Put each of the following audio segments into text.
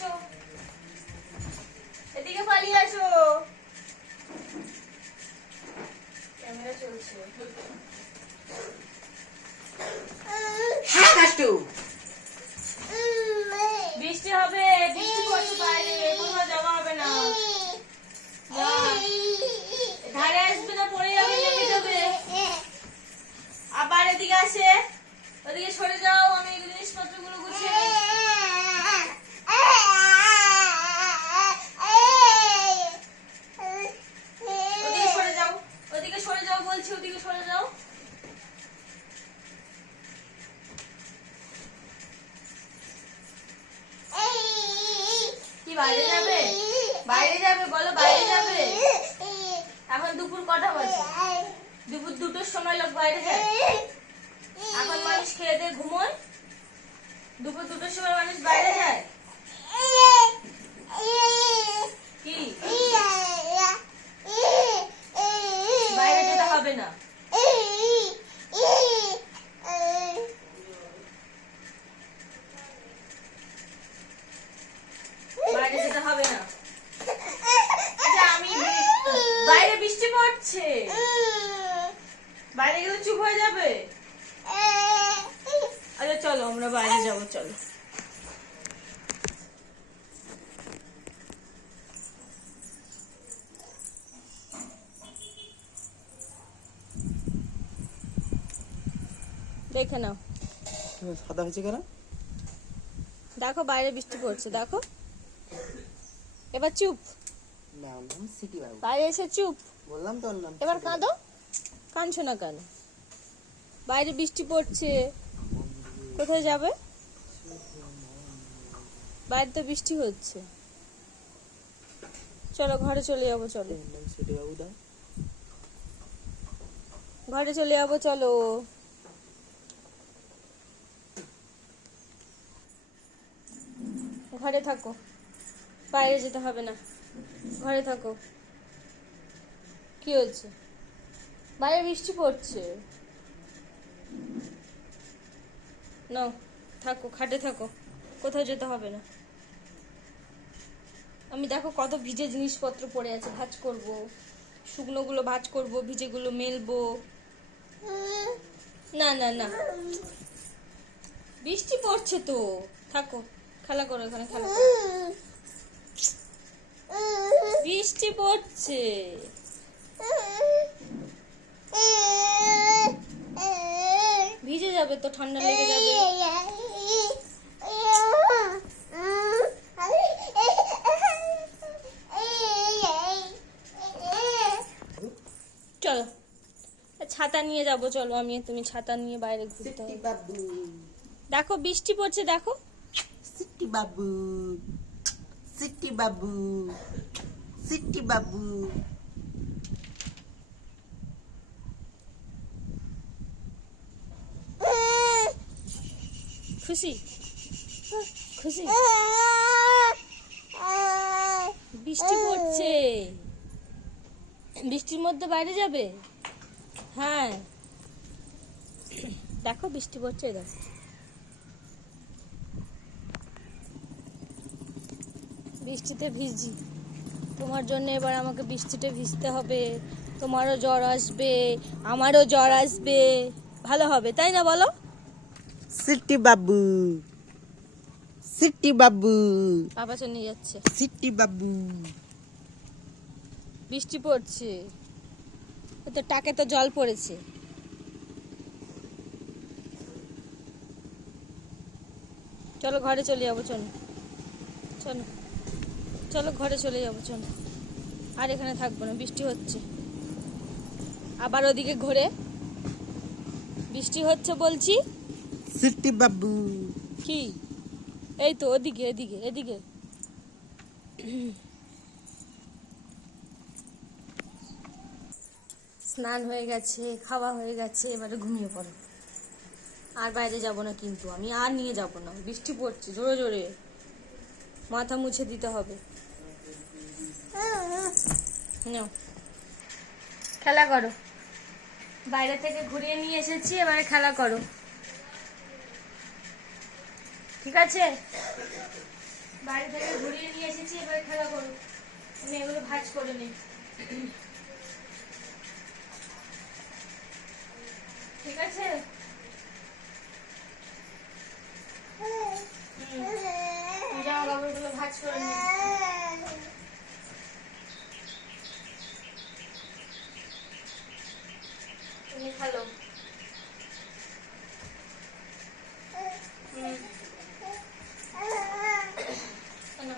আসো, এদিকে পালিয়ে আসো। ক্যামেরা চলছে। হ্যাঁ কাষ্টু, বৃষ্টি হবে, বৃষ্টি পড়ছে বাইরে, কোথাও যাওয়া হবে না। ধারে আসবে না, পড়ে যাবে, লেগে যাবে। আবার এদিকে আসে, ওদিকে সরে যাও, আমি এই জিনিসপত্রগুলো গুছিয়ে নিই। ওদিকে সরে যাও, ওদিকে সরে যাও বলছি, ওদিকে সরে যাও। কি বাইরে যাবে? বাইরে যাবে, বলো বাইরে যাবে। এখন দুপুর কটা বাজে? দুপুর 2টোর সময় লোক বাইরে যায়। এখন মানুষ খেয়ে দিয়ে ঘুমোয়, দুপুর 2টোর সময় মানুষ বাইরে যায়। কি বাইরে যেতে হবে না? বাইরে যেতে হবে না। আচ্ছা, আমি বাইরে বৃষ্টি পড়ছে, বাইরে গেলে চুপ হয়ে যাবে। আচ্ছা চলো, আমরা বাইরে যাবো, চলো। দেখে নাও, সাদা হয়েছে কেন? দেখো বাইরে বৃষ্টি পড়ছে, দেখো। এবার চুপ, নাম সিটি বাবু, বাইরে এসে চুপ। বললাম তো নাম। এবার কাঁদো, কাঁদছো না কেন? বাইরে বৃষ্টি পড়ছে, কোথায় যাবে? বাইরে তো বৃষ্টি হচ্ছে। চলো ঘরে চলে যাবো, চলো সিটি বাবু দাও। ঘরে চলে যাবো, চলো। ঘরে থাকো, বাইরে যেতে হবে না, ঘরে থাকো। কি হয়েছে? বাইরে বৃষ্টি পড়ছে, নাও থাকো, খাটে থাকো, কোথাও যেতে হবে না। আমি দেখো কত ভিজে জিনিসপত্র পড়ে আছে, ভাঁজ করব, শুকনোগুলো ভাঁজ করব, ভিজেগুলো মেলবো। না না না, বৃষ্টি পড়ছে তো, থাকো, খেলা করো, এখানে খেলা করো। বৃষ্টি পড়ছে, ভিজে যাবে তো, ঠান্ডা লেগে যাবে। চলো ছাতা নিয়ে যাবো, চলো আমি আর তুমি ছাতা নিয়ে বাইরে ঘুরতে সিটি হবে। বাবু, দেখো বৃষ্টি পড়ছে, দেখো। সিটি বাবু, সিটি বাবু, সিটি বাবু। খুশি খুশি, বৃষ্টি পড়ছে, বৃষ্টির মধ্যে বাইরে যাবে? হ্যাঁ, দেখো বৃষ্টি পড়ছে, দেখো। বৃষ্টিতে ভিজি, তোমার জন্য এবার আমাকে বৃষ্টিতে ভিজতে হবে। তোমারও জ্বর আসবে, আমারও জ্বর আসবে, ভালো হবে, তাই না বলো? সিটি বাবু, সিটি বাবু, বাবা চলে নিয়ে যাচ্ছে। সিটি বাবু। বৃষ্টি পড়ছে, তো টাকে তো জল পড়েছে। চলো ঘরে চলে যাবো, চলো চলো চলো ঘরে চলে যাবো, চলো। আর এখানে থাকবো না, বৃষ্টি হচ্ছে। আবার ওদিকে ঘুরে, বৃষ্টি হচ্ছে বলছি। সিটি বাবু, কি? এই তো ওদিকে, এদিকে এদিকে। স্নান হয়ে গেছে, খাওয়া হয়ে গেছে, এবারে ঘুমিয়ে পড়ো। আর বাইরে যাব না কিন্তু, আমি আর নিয়ে যাব না, বৃষ্টি পড়ছে জোরে জোরে, মাথা মুছে দিতে হবে। নাও খেলা করো, বাইরে থেকে ঘুরিয়ে নিয়ে এসেছি, এবারে খেলা করো, ঠিক আছে? বাড়ি থেকে ঘুরিয়ে নিয়ে এসেছি, এবার খেলা করুক। আমি এগুলো ভাজ করে নিই। ঠিক আছে? জামা কাপড়গুলো ভাজ করে নিই। তুমি খেলো। না।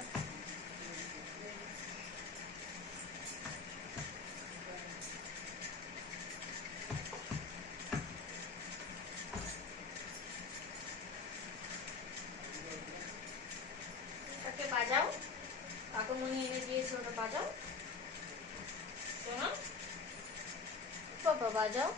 ওটাকে বাজাও, কাকুমনি এনে দিয়েছে, ওটা বাজাও। শোনো বাবা, বাজাও।